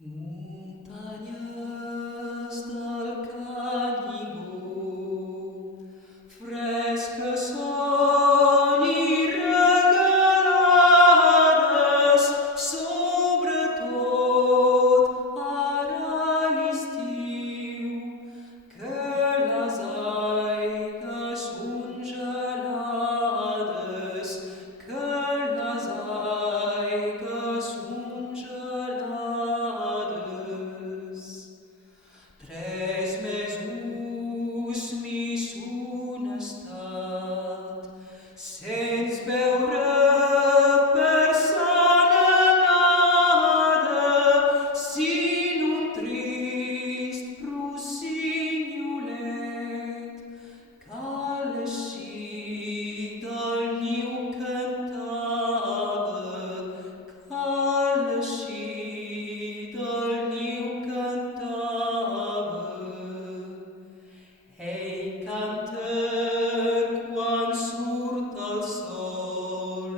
Muntanyes del Canigó, fresques són i regalades, sobretot ara a l'estiu, que les aigües són gelades, que les aigües són gelades. 3 mesos m'hi son estat, sense veure persona, sinó un trist rossinyolet que a l'eixir del niu cantava, que a l'eixir del niu cantava. Ell canta quan surt el sol,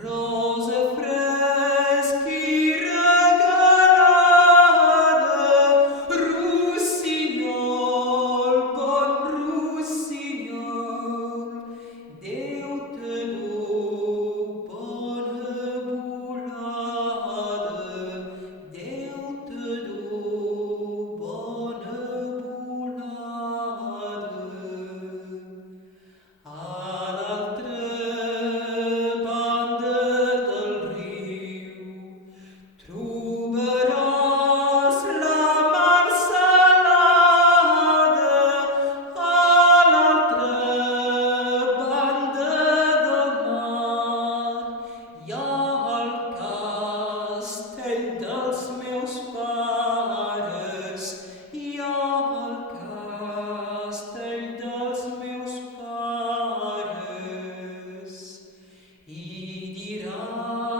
rosa fresca i regalada, rossinyol, bon rossinyol, Déu te duu bona volada, Déu te duu bona volada. A l'altra banda del riu trobaràs la mar salada. A l'altra banda del mar hi ha el castell dels meus pares, hi ha el castell dels meus pares. I diràs